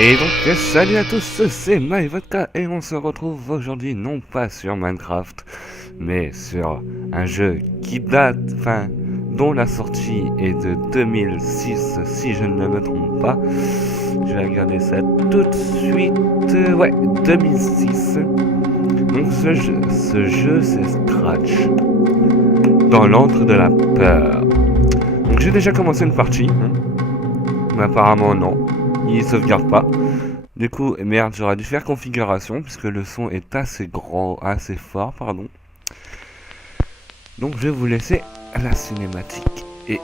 Et donc, salut à tous, c'est MyVodka et on se retrouve aujourd'hui non pas sur Minecraft, mais sur un jeu qui date, dont la sortie est de 2006 si je ne me trompe pas. Je vais regarder ça tout de suite. Ouais, 2006. Donc ce jeu c'est Scratch, dans l'antre de la peur. Donc j'ai déjà commencé une partie, mais apparemment non, il sauvegarde pas. Du coup, merde, j'aurais dû faire configuration puisque le son est assez fort, pardon. Donc je vais vous laisser la cinématique et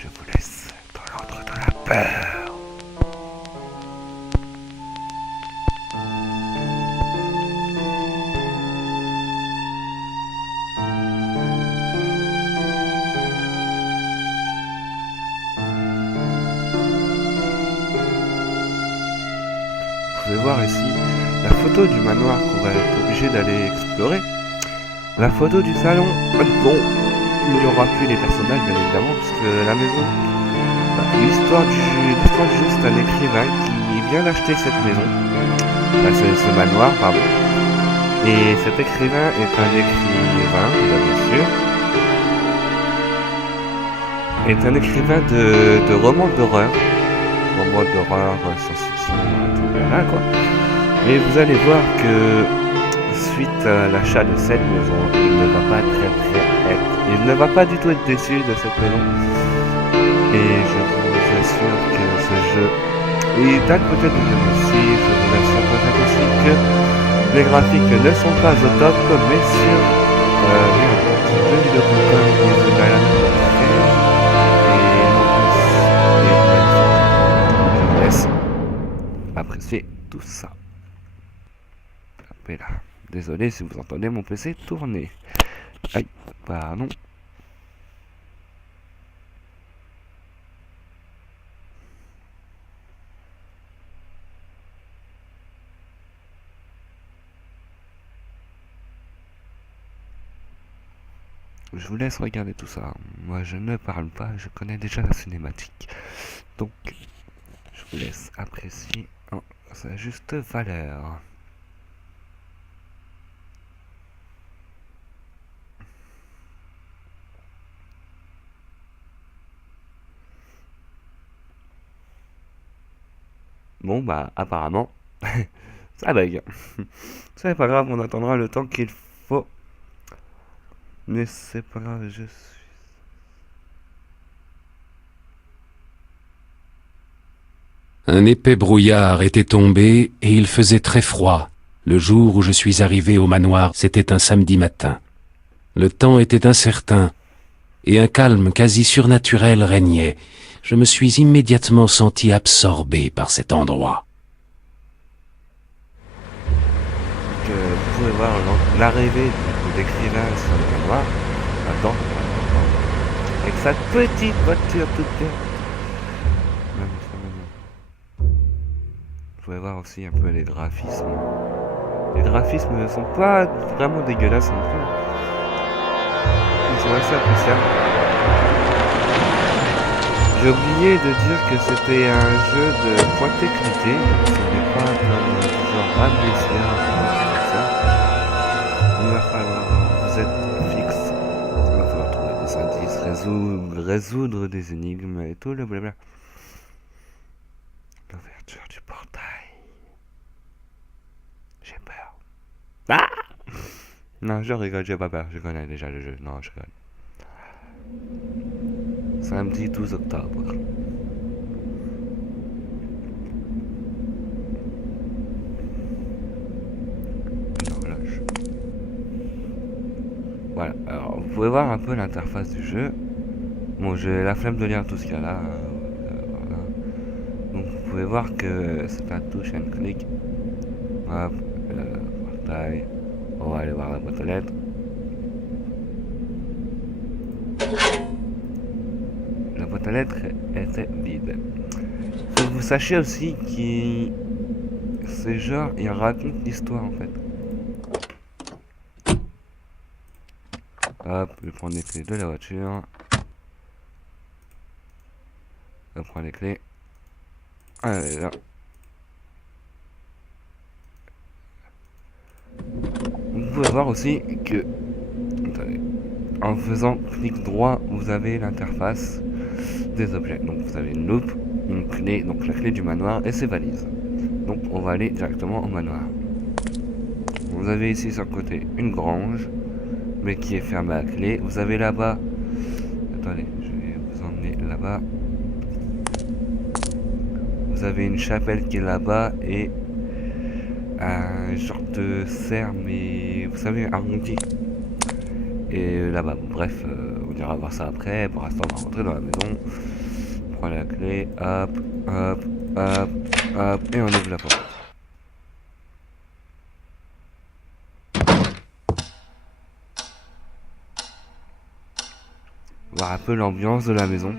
je vous laisse dans l'ordre de la peur. Vous pouvez voir ici la photo du manoir qu'on va être obligé d'aller explorer. La photo du salon, bon, il n'y aura plus les personnages bien évidemment puisque la maison, l'histoire du jeu, c'est un écrivain qui vient d'acheter cette maison, ce manoir, pardon. Et cet écrivain est un écrivain, bien sûr, est un écrivain de romans d'horreur, science-fiction, tout là quoi. Et vous allez voir que suite à l'achat de cette maison, il ne va pas du tout être déçu de cette maison. Et je vous assure que ce jeu, il date peut-être de 2006, je vous assure peut-être aussi que les graphiques ne sont pas au top, mais sur jeuxvideo.com, ils ont la et je vous laisse apprécier tout ça. Et là, désolé si vous entendez mon PC tourner. Aïe, pardon. Je vous laisse regarder tout ça. Moi, je ne parle pas, je connais déjà la cinématique. Donc, je vous laisse apprécier en sa juste valeur. Bon, bah, apparemment, ça bug. C'est pas grave, on attendra le temps qu'il faut. Mais c'est pas grave, je suis... Un épais brouillard était tombé et il faisait très froid. Le jour où je suis arrivé au manoir, c'était un samedi matin. Le temps était incertain et un calme quasi surnaturel régnait. Je me suis immédiatement senti absorbé par cet endroit. Donc, vous pouvez voir l'arrivée de l'écrivain sur le manoir. Attends, avec sa petite voiture toute verte. Vous pouvez voir aussi un peu les graphismes. Les graphismes ne sont pas vraiment dégueulasses non plus. Ils sont assez appréciables. J'ai oublié de dire que c'était un jeu de pointé-cliqué. Ce n'est pas comme du genre Amnesia comme ça. Il va falloir, vous êtes fixe. Il va falloir trouver des indices, résoudre des énigmes et tout le blabla. L'ouverture du portail. J'ai peur. Ah! Non, je rigole, j'ai pas peur. Je connais déjà le jeu. Non, je rigole. Samedi 12 octobre. L'horloge. Voilà, alors vous pouvez voir un peu l'interface du jeu. Bon, j'ai la flemme de lire tout ce qu'il y a là. Voilà. Donc vous pouvez voir que c'est un touch and click. Hop, portail. On va aller voir la boîte aux lettres. La boîte aux lettres était vide. Faut que vous sachiez aussi qu'il... C'est genre, il raconte l'histoire en fait. Hop, je prends les clés de la voiture. Je prends les clés. Allez, là. Vous pouvez voir aussi que, attendez, en faisant clic droit, vous avez l'interface des objets. Donc vous avez une loupe, une clé, donc la clé du manoir et ses valises. Donc on va aller directement au manoir. Vous avez ici sur le côté une grange, mais qui est fermée à clé. Vous avez là-bas, attendez, je vais vous emmener là-bas. Vous avez une chapelle qui est là-bas et un genre de cerf, mais vous savez, arrondi. Et là-bas, bref, on ira voir ça après. Pour l'instant, on va rentrer dans la maison. On prend la clé, hop, hop, hop, hop, et on ouvre la porte. Voir un peu l'ambiance de la maison.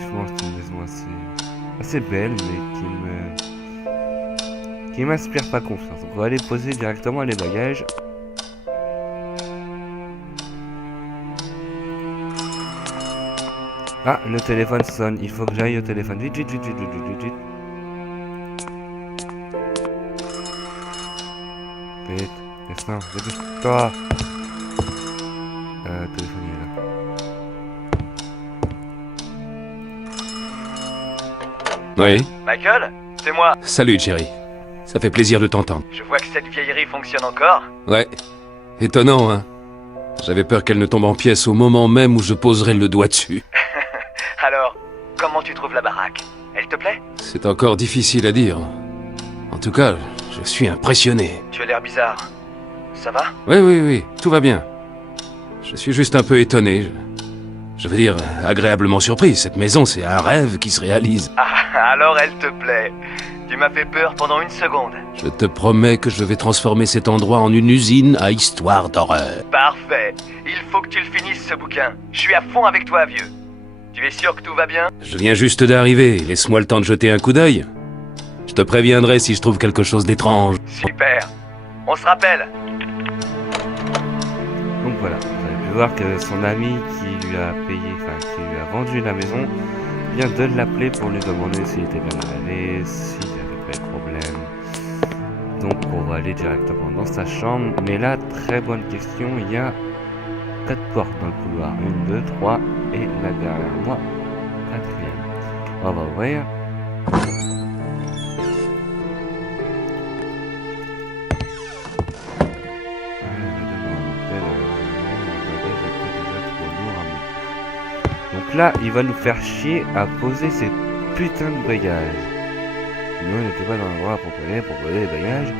Je pense que c'est une maison assez belle, mais qui m'inspire pas confiance. Donc on va aller poser directement les bagages. Ah, le téléphone sonne. Il faut que j'aille au téléphone. Vite, vite, vite, vite, vite, vite, vite. Vite, descends, dépêche-toi. Téléphone est là. Oui. Michael, c'est moi. Salut, Jerry. Ça fait plaisir de t'entendre. Je vois que cette vieillerie fonctionne encore. Ouais. Étonnant, hein. J'avais peur qu'elle ne tombe en pièces au moment même où je poserais le doigt dessus. Alors, comment tu trouves la baraque? Elle te plaît? C'est encore difficile à dire. En tout cas, je suis impressionné. Tu as l'air bizarre. Ça va? Oui, tout va bien. Je suis juste un peu étonné. Je veux dire, agréablement surpris. Cette maison, c'est un rêve qui se réalise. Ah, alors elle te plaît. Tu m'as fait peur pendant une seconde. Je te promets que je vais transformer cet endroit en une usine à histoire d'horreur. Parfait. Il faut que tu le finisses, ce bouquin. Je suis à fond avec toi, vieux. Tu es sûr que tout va bien? Je viens juste d'arriver. Laisse-moi le temps de jeter un coup d'œil. Je te préviendrai si je trouve quelque chose d'étrange. Super. On se rappelle. Donc voilà, vous avez pu voir que son ami qui lui a payé, enfin qui lui a vendu la maison, vient de l'appeler pour lui demander s'il était bien arrivé, s'il n'y avait pas de problème. Donc on va aller directement dans sa chambre. Mais là, très bonne question, il y a 4 portes dans le couloir. 1, 2, 3 et là derrière moi, 4e. On va ouvrir. Donc là, il va nous faire chier à poser ces putains de bagages. Nous, on n'était pas dans l'endroit approprié pour poser les bagages.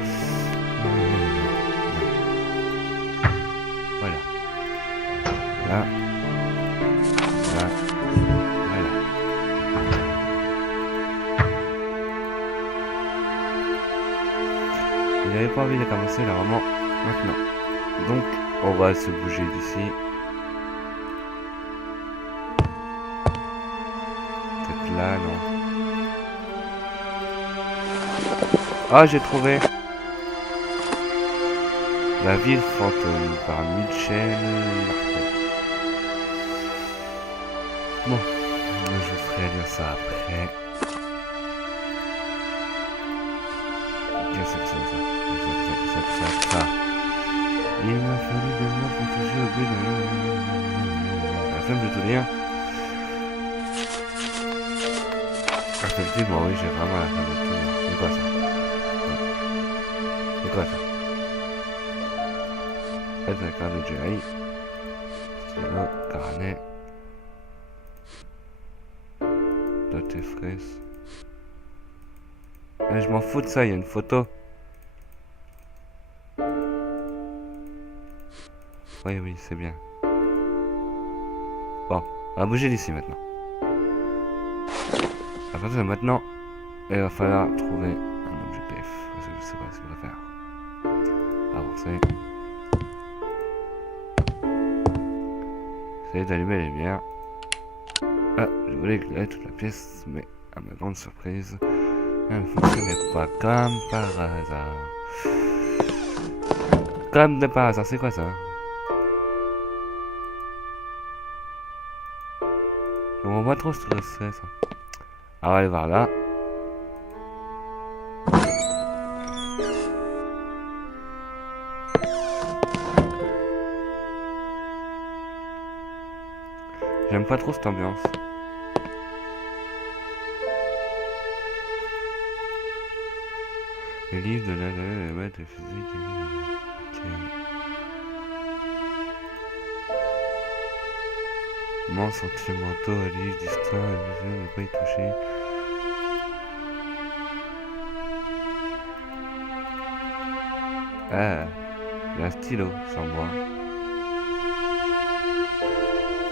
Voilà. Là. Là. Voilà. Il n'avait pas envie de commencer là, vraiment maintenant. Donc, on va se bouger d'ici. Peut-être là, non. Ah, j'ai trouvé. La ville fantôme par Michel Martin. Bon, je vous ferai lire ça après. Qu'est-ce que c'est ça? Il m'a fallu de moi pour toucher au but de... La flemme de tout lire. Effectivement, oui, j'ai vraiment la flemme de tout lire. C'est quoi ça? C'est quoi ça? Attaquant de Jerry. Stylo, carnet. Dentifrice. Je m'en fous de ça, il y a une photo. Oui, c'est bien. Bon, on va bouger d'ici maintenant. À partir de maintenant, il va falloir trouver un objectif. Parce que je sais pas ce qu'on va faire. Avancer. Essayer d'allumer les lumières. Ah, je voulais éclairer toute la pièce, mais à ma grande surprise, elle ne fonctionnait pas comme par hasard. Comme de par hasard, c'est quoi ça? rend pas trop stressé ça. On va aller voir là. J'aime pas trop cette ambiance. Les livres de la maths de physique. Ok. Moments sentimentaux, livres d'histoire, je ne vais pas y toucher. Ah, il y a un stylo sur moi.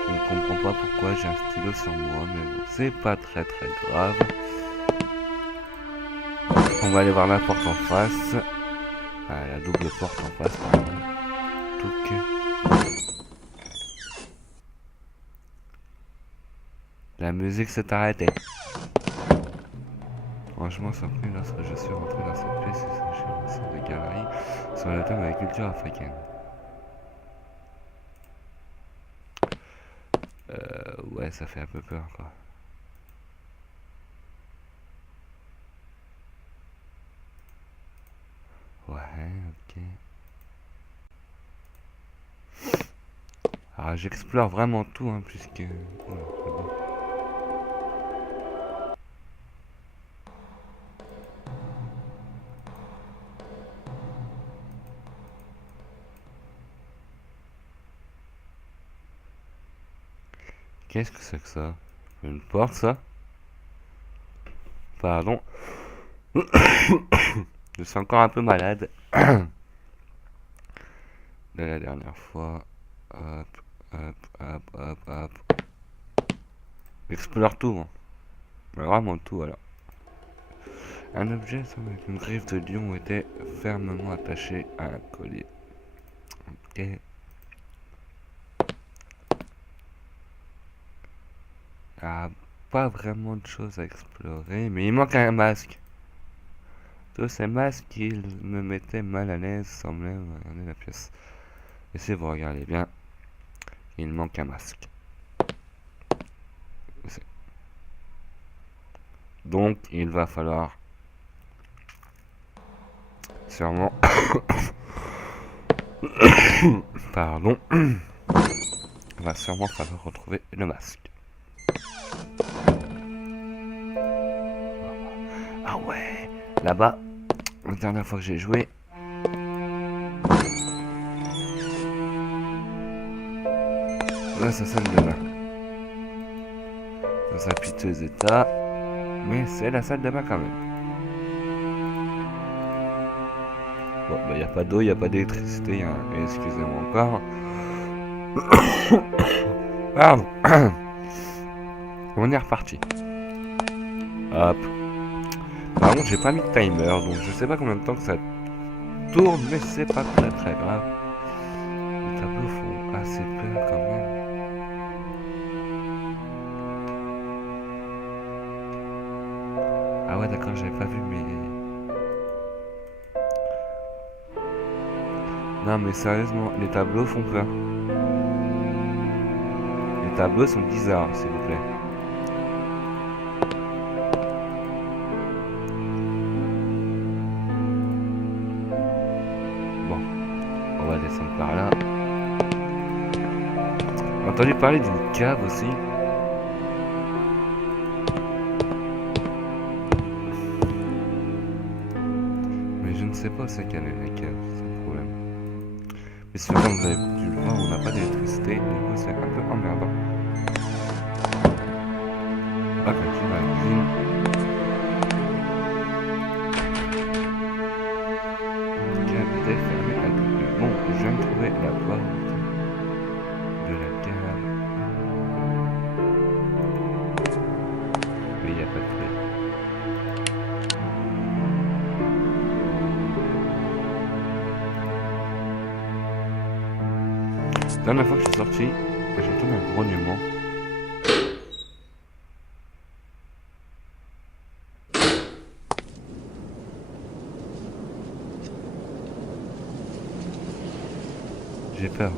Je ne comprends pas pourquoi j'ai un stylo sur moi, mais bon, c'est pas très grave. On va aller voir la porte en face. Ah, la double porte en face, pardon. Touc. La musique s'est arrêtée. Franchement surpris lorsque je suis rentré dans cette pièce sur la galerie sur le thème de la culture africaine. Ouais, ça fait un peu peur quoi. Ouais, ok. Alors j'explore vraiment tout, hein, puisque... Voilà, c'est bon. Qu'est-ce que c'est que ça? Une porte, ça? Pardon. Je suis encore un peu malade. De la dernière fois. Hop, hop. Explore tout. Hein. Vraiment tout, alors. Un objet semble avec une griffe de lion était fermement attaché à un collier. Ok. Ah, pas vraiment de choses à explorer, mais il manque un masque. Tous ces masques qui me mettaient mal à l'aise semblaient regarder la pièce. Et si vous regardez bien, il manque un masque. Donc il va falloir sûrement pardon, il va sûrement falloir retrouver le masque. Ah ouais, là-bas, la dernière fois que j'ai joué, là ça sonne de bain. Dans un piteux état, mais c'est la salle de bain quand même. Bon, bah y a pas d'eau, y a pas d'électricité, hein. Excusez-moi encore. Pardon. On est reparti. Hop. Par contre, j'ai pas mis de timer, donc je sais pas combien de temps que ça tourne, mais c'est pas très grave. Les tableaux font assez peur quand même. Ah ouais, d'accord, j'avais pas vu, mais... Non, mais sérieusement, les tableaux font peur. Les tableaux sont bizarres, s'il vous plaît. Bon, on va descendre par là. J'ai entendu parler d'une cave aussi. Mais je ne sais pas où c'est qu'elle est la cave, c'est le problème. Mais si comme vous avez dû le voir, on n'a pas d'électricité, du coup c'est un peu emmerdant. Ah, comme j'imagine. Cave était fermée à double. Bon, je viens de trouver la porte de la cave. Mais il n'y a pas de clé. La dernière fois que je suis sorti, j'ai entendu un grognement. J'ai peur.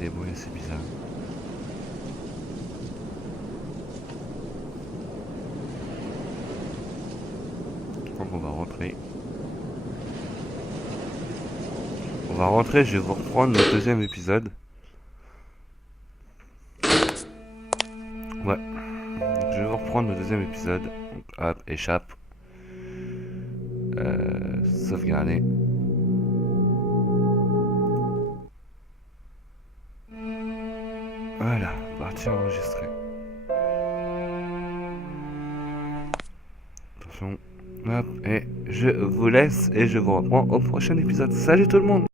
des bruits assez bizarres. Donc on va rentrer. On va rentrer, je vais vous reprendre le deuxième épisode. Ouais. Donc, je vais vous reprendre le deuxième épisode. Donc, hop, échappe. Sauvegarder. Voilà, partie enregistrée. Attention. Hop, et je vous laisse et je vous reprends au prochain épisode. Salut tout le monde!